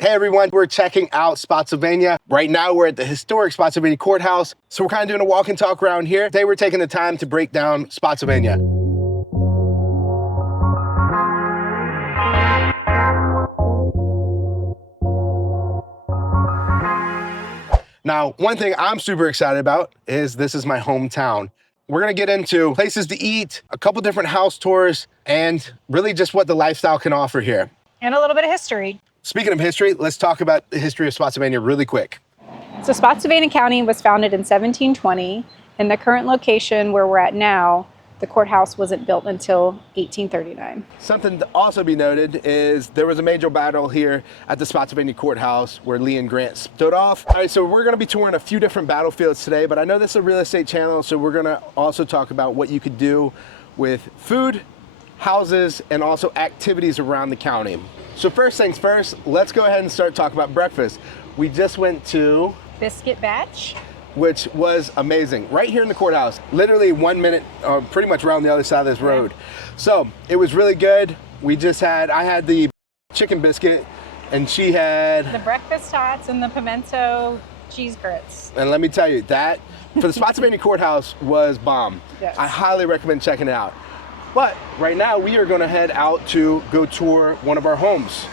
Hey everyone, we're checking out Spotsylvania. Right now we're at the historic Spotsylvania Courthouse. So we're kind of doing a walk and talk around here. Today we're taking the time to break down Spotsylvania. Now, one thing I'm super excited about is this is my hometown. We're gonna get into places to eat, a couple different house tours, and really just what the lifestyle can offer here. And a little bit of history. Speaking of history, let's talk about the history of Spotsylvania really quick. So Spotsylvania County was founded in 1720, and the current location where we're at now, the courthouse wasn't built until 1839. Something to also be noted is there was a major battle here at the Spotsylvania Courthouse where Lee and Grant stood off. All right, so we're gonna be touring a few different battlefields today, but I know this is a real estate channel, so we're gonna also talk about what you could do with food, houses, and also activities around the county. So first things first, let's go ahead and start talking about breakfast. We just went to Biscuit Batch. Which was amazing. Right here in the courthouse, literally 1 minute, pretty much around the other side of this road. So it was really good. I had the chicken biscuit and she had The breakfast tots and the pimento cheese grits. And let me tell you, that for the Spotsylvania Courthouse was bomb. Yes. I highly recommend checking it out. But right now we are gonna head out to go tour one of our homes.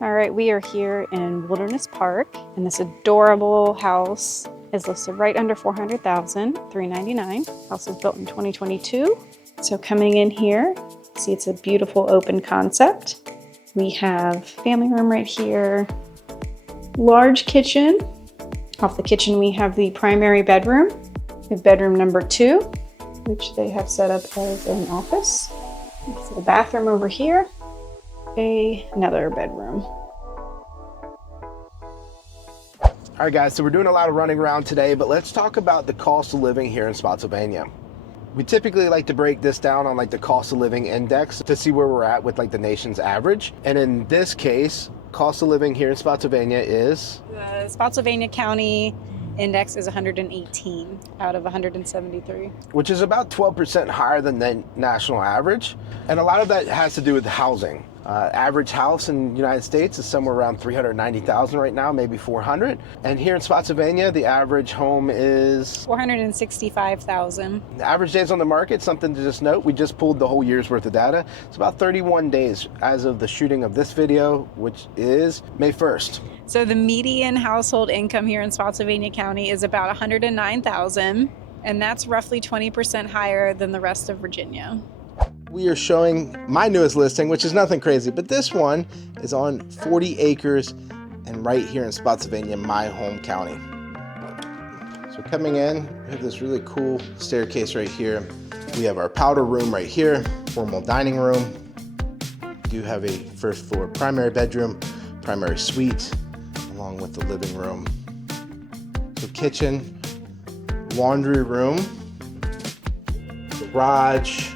All right, we are here in Wilderness Park, and this adorable house is listed right under $400,000, $399. House was built in 2022. So coming in here, see it's a beautiful open concept. We have family room right here, large kitchen. Off the kitchen, we have the primary bedroom. We have bedroom number 2, which they have set up as an office. So the bathroom over here, another bedroom. All right guys, so we're doing a lot of running around today, but let's talk about the cost of living here in Spotsylvania. We typically like to break this down on like the cost of living index to see where we're at with like the nation's average. And in this case, cost of living here in Spotsylvania is? The Spotsylvania County index is 118 out of 173. Which is about 12% higher than the national average. And a lot of that has to do with housing. Average house in the United States is somewhere around 390,000 right now, maybe 400. And here in Spotsylvania, the average home is 465,000. The average days on the market, something to just note, we just pulled the whole year's worth of data. It's about 31 days as of the shooting of this video, which is May 1st. So the median household income here in Spotsylvania County is about 109,000, and that's roughly 20% higher than the rest of Virginia. We are showing my newest listing, which is nothing crazy, but this one is on 40 acres and right here in Spotsylvania, my home county. So coming in, we have this really cool staircase right here. We have our powder room right here, formal dining room. We do have a first floor primary bedroom, primary suite, along with the living room. So kitchen, laundry room, garage.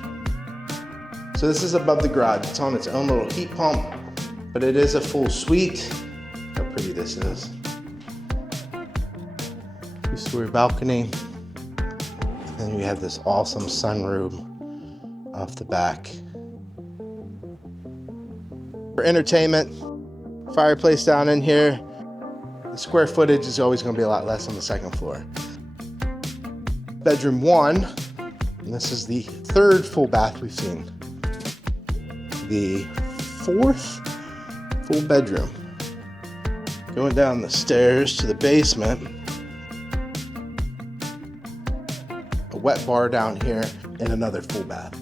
So this is above the garage. It's on its own little heat pump, but it is a full suite. How pretty this is. 2-story balcony. And then we have this awesome sunroom off the back. For entertainment, fireplace down in here. The square footage is always going to be a lot less on the second floor. Bedroom 1, and this is the 3rd full bath we've seen. The 4th full bedroom. Going down the stairs to the basement. A wet bar down here and another full bath.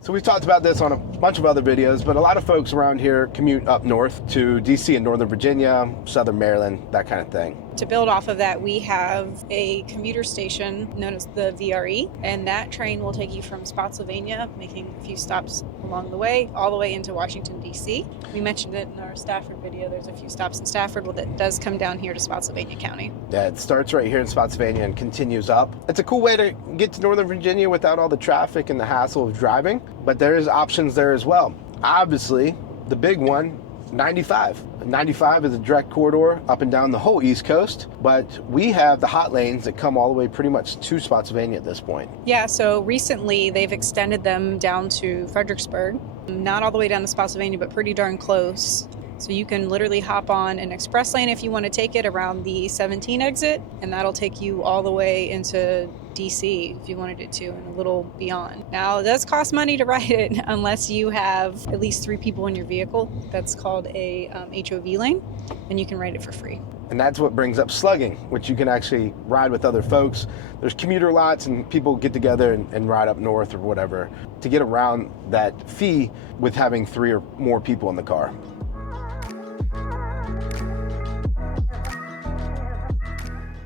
So we've talked about this on a bunch of other videos, but a lot of folks around here commute up north to DC in Northern Virginia, Southern Maryland, that kind of thing. To build off of that, we have a commuter station known as the VRE, and that train will take you from Spotsylvania, making a few stops along the way, all the way into Washington, D.C. We mentioned it in our Stafford video. There's a few stops in Stafford, but it does come down here to Spotsylvania County. Yeah, it starts right here in Spotsylvania and continues up. It's a cool way to get to Northern Virginia without all the traffic and the hassle of driving, but there's options there as well. Obviously, the big one 95. 95 is a direct corridor up and down the whole East Coast, but we have the hot lanes that come all the way pretty much to Spotsylvania at this point. Yeah, so recently they've extended them down to Fredericksburg. Not all the way down to Spotsylvania, but pretty darn close. So you can literally hop on an express lane if you want to take it around the 17 exit, and that'll take you all the way into DC if you wanted it to, and a little beyond. Now, it does cost money to ride it unless you have at least 3 people in your vehicle. That's called a HOV lane, and you can ride it for free. And that's what brings up slugging, which you can actually ride with other folks. There's commuter lots and people get together and ride up north or whatever to get around that fee with having 3 or more people in the car.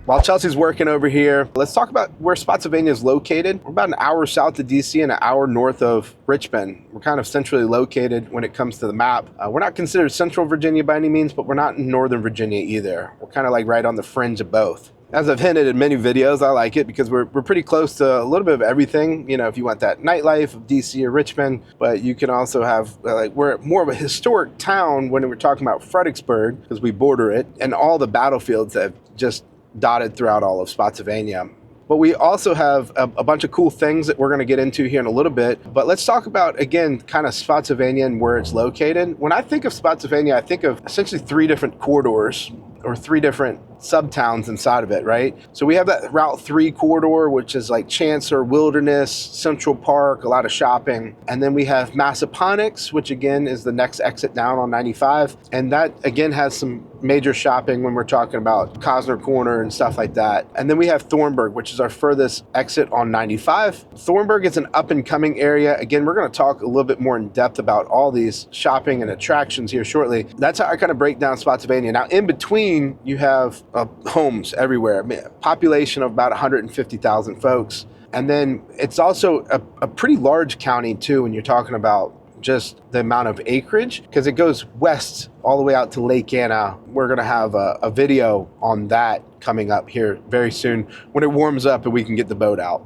While Chelsea's working over here, let's talk about where Spotsylvania is located. We're about an hour south of DC and an hour north of Richmond. We're kind of centrally located when it comes to the map. We're not considered Central Virginia by any means, but we're not in Northern Virginia either. We're kind of like right on the fringe of both. As I've hinted in many videos, I like it because we're pretty close to a little bit of everything. You know, if you want that nightlife of DC or Richmond, but you can also have, we're more of a historic town when we're talking about Fredericksburg because we border it, and all the battlefields that have just dotted throughout all of Spotsylvania. But we also have a bunch of cool things that we're going to get into here in a little bit. But let's talk about, again, kind of Spotsylvania and where it's located. When I think of Spotsylvania, I think of essentially 3 different corridors or 3 different sub-towns inside of it, right? So we have that Route 3 corridor, which is like Chancellor, Wilderness, Central Park, a lot of shopping. And then we have Massaponax, which again is the next exit down on 95. And that again has some major shopping when we're talking about Cosner Corner and stuff like that. And then we have Thornburg, which is our furthest exit on 95. Thornburg is an up and coming area. Again, we're going to talk a little bit more in depth about all these shopping and attractions here shortly. That's how I kind of break down Spotsylvania. Now, in between, you have homes everywhere, population of about 150,000 folks. And then it's also a pretty large county too when you're talking about just the amount of acreage, because it goes west all the way out to Lake Anna. We're going to have a video on that coming up here very soon when it warms up and we can get the boat out.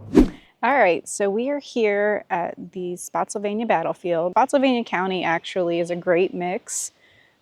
All right, so we are here at the Spotsylvania battlefield. Spotsylvania County actually is a great mix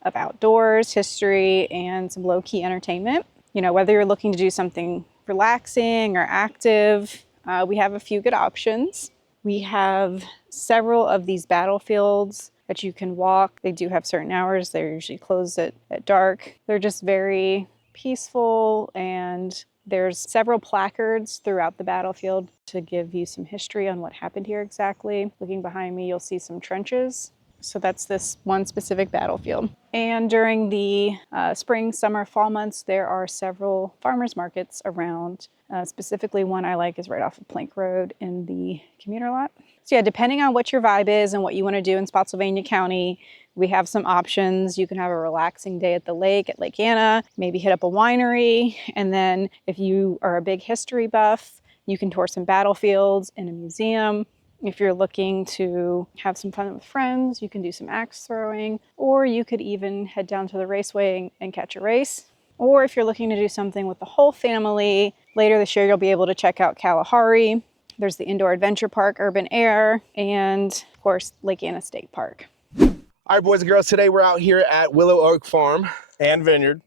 of outdoors, history, and some low-key entertainment. You know, whether you're looking to do something relaxing or active, we have a few good options. We have several of these battlefields that you can walk. They do have certain hours. They're usually closed at dark. They're just very peaceful, and there's several placards throughout the battlefield to give you some history on what happened here exactly. Looking behind me, you'll see some trenches. So that's this one specific battlefield. And during the spring, summer, fall months, there are several farmers markets around. Specifically, one I like is right off of Plank Road in the commuter lot. So yeah, depending on what your vibe is and what you want to do in Spotsylvania County, we have some options. You can have a relaxing day at the lake, at Lake Anna, maybe hit up a winery. And then if you are a big history buff, you can tour some battlefields in a museum. If you're looking to have some fun with friends, you can do some axe throwing, or you could even head down to the raceway and catch a race. Or if you're looking to do something with the whole family, later this year you'll be able to check out Kalahari. There's the Indoor Adventure Park, Urban Air, and of course, Lake Anna State Park. All right, boys and girls, today we're out here at Willow Oak Farm. And vineyard.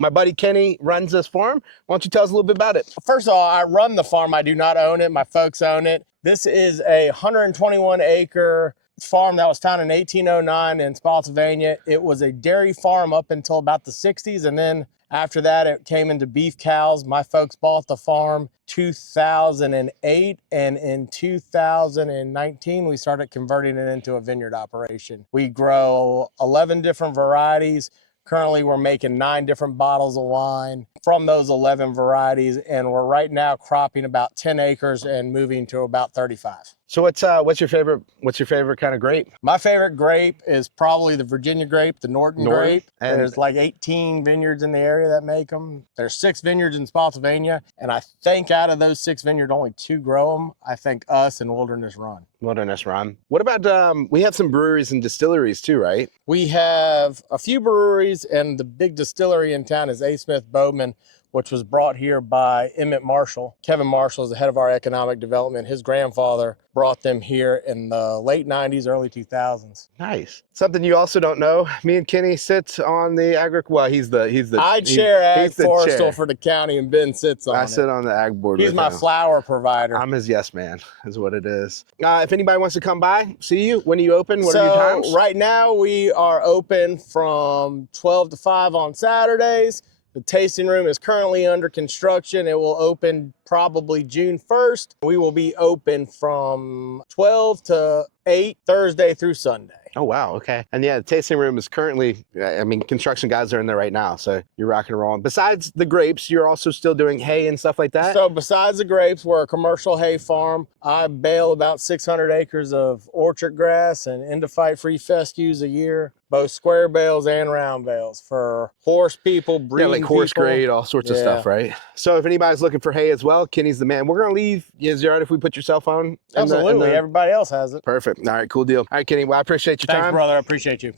My buddy Kenny runs this farm. Why don't you tell us a little bit about it? First of all, I run the farm. I do not own it. My folks own it. This is a 121 acre farm that was founded in 1809 in Spotsylvania. It was a dairy farm up until about the 60s. And then after that, it came into beef cows. My folks bought the farm 2008. And in 2019, we started converting it into a vineyard operation. We grow 11 different varieties. Currently, we're making 9 different bottles of wine from those 11 varieties, and we're right now cropping about 10 acres and moving to about 35. So what's your favorite kind of grape? My favorite grape is probably the Virginia grape, the Norton grape. And there's like 18 vineyards in the area that make them. There's 6 vineyards in Spotsylvania, and I think out of those 6 vineyards, only 2 grow them. I think us and Wilderness Run. What about, we have some breweries and distilleries too, right? We have a few breweries, and the big distillery in town is A. Smith Bowman. which was brought here by Emmett Marshall. Kevin Marshall is the head of our economic development. His grandfather brought them here in the late 90s, early 2000s. Nice. Something you also don't know, me and Kenny sit on the I chair ag forestal chair. for the county, and Ben sits on it. I sit on the ag board. He's with my him. flower provider. I'm his yes man, is what it is. If anybody wants to come by, see you, when are you open? What are your times? Right now we are open from 12 to 5 on Saturdays. The tasting room is currently under construction. It will open probably June 1st. We will be open from 12 to 8 Thursday through Sunday. Oh, wow. Okay. And yeah, the tasting room is currently, I mean, construction guys are in there right now. So you're rocking and rolling. Besides the grapes, you're also still doing hay and stuff like that? So besides the grapes, we're a commercial hay farm. I bale about 600 acres of orchard grass and endophyte free fescues a year, both square bales and round bales for horse people, breeding like horse people. grade, all sorts of stuff, right? So if anybody's looking for hay as well, Kenny's the man. We're going to leave. Is it all right if we put your cell phone? Absolutely. Everybody else has it. Perfect. All right, cool deal. All right, Kenny, well, I appreciate your time. Thanks, brother. I appreciate you.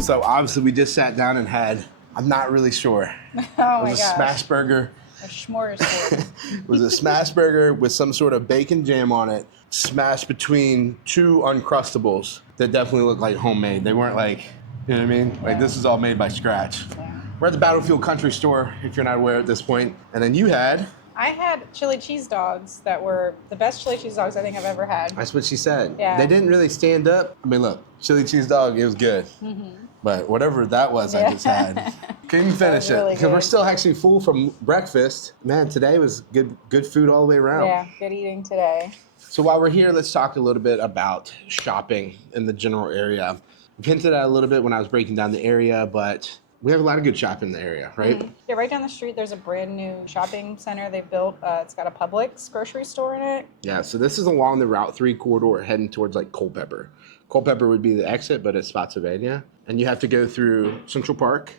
So obviously we just sat down and had, I'm not really sure. Oh my It was a smash burger. A smorgasbord. It was a smash burger with some sort of bacon jam on it, smashed between two Uncrustables that definitely looked like homemade. They weren't like, you know what I mean? Like this is all made by scratch. Yeah. We're at the Battlefield Country Store, if you're not aware at this point. And then you had? I had chili cheese dogs that were the best chili cheese dogs I think I've ever had. That's what she said. Yeah. They didn't really stand up. I mean, look, chili cheese dog, it was good. Mm-hmm. But whatever that was, I just had. Couldn't finish it really because we're good. still actually full from breakfast. Man, today was good food all the way around. Yeah, good eating today. So while we're here, let's talk a little bit about shopping in the general area. I've hinted at it a little bit when I was breaking down the area, but we have a lot of good shopping in the area, right? Mm-hmm. Yeah, right down the street, there's a brand new shopping center they built. It's got a Publix grocery store in it. Yeah, so this is along the Route 3 corridor heading towards like Culpeper. Culpeper would be the exit, but it's Spotsylvania. And you have to go through Central Park,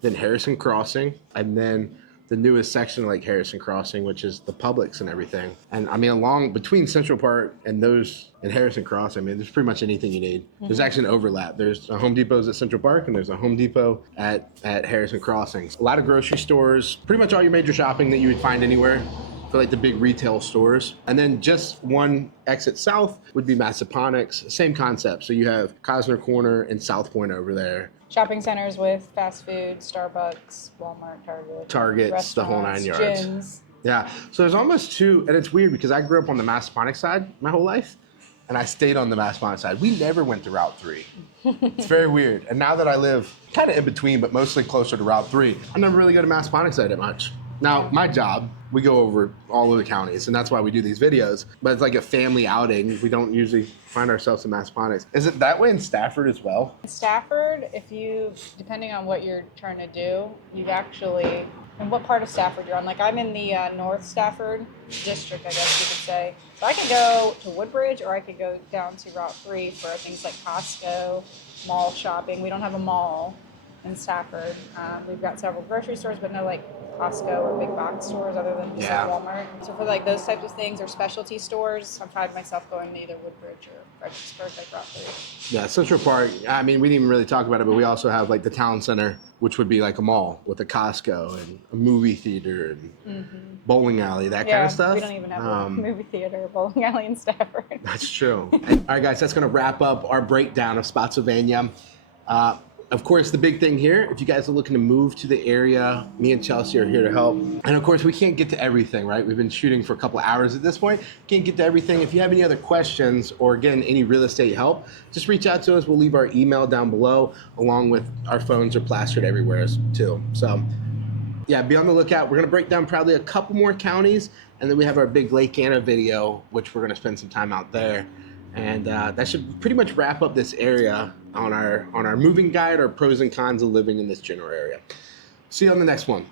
then Harrison Crossing, and then the newest section like Harrison Crossing, which is the Publix and everything. And I mean, along between Central Park and Harrison Crossing, I mean, there's pretty much anything you need. There's actually an overlap. There's a Home Depot's at Central Park and there's a Home Depot at Harrison Crossing. A lot of grocery stores, pretty much all your major shopping that you would find anywhere for like the big retail stores. And then just one exit south would be Massaponics, same concept. So you have Cosner Corner and South Point over there. Shopping centers with fast food, Starbucks, Walmart, Targets, the whole 9 yards. Gyms. Yeah, so there's almost two, and it's weird because I grew up on the Massaponic side my whole life, and I stayed on the Massaponic side. We never went to Route 3. It's very weird. And now that I live kind of in between, but mostly closer to Route 3, I never really go to Massaponic side that much. Now, my job, we go over all of the counties, and that's why we do these videos. But it's like a family outing. We don't usually find ourselves in Massaponics. Is it that way in Stafford as well? In Stafford, depending on what you're trying to do, you've actually, and what part of Stafford you're on. Like I'm in the North Stafford district, I guess you could say. So I could go to Woodbridge, or I could go down to Route 3 for things like Costco, mall shopping. We don't have a mall in Stafford. We've got several grocery stores, but no like Costco or big box stores other than just like Walmart. So for like those types of things or specialty stores, I find myself going to either Woodbridge or Fredericksburg, like Route 3. Yeah, Central Park, I mean, we didn't even really talk about it, but we also have like the town center, which would be like a mall with a Costco and a movie theater and bowling alley, that kind of stuff. We don't even have a movie theater or bowling alley in Stafford. That's true. All right, guys, that's going to wrap up our breakdown of Spotsylvania. Of course, the big thing here, if you guys are looking to move to the area, me and Chelsea are here to help. And of course, we can't get to everything, right? We've been shooting for a couple hours at this point. Can't get to everything. If you have any other questions or, again, any real estate help, just reach out to us. We'll leave our email down below, along with our phones are plastered everywhere too. So, yeah, be on the lookout. We're going to break down probably a couple more counties, and then we have our big Lake Anna video, which we're going to spend some time out there. And that should pretty much wrap up this area on our moving guide, or pros and cons of living in this general area. See you on the next one.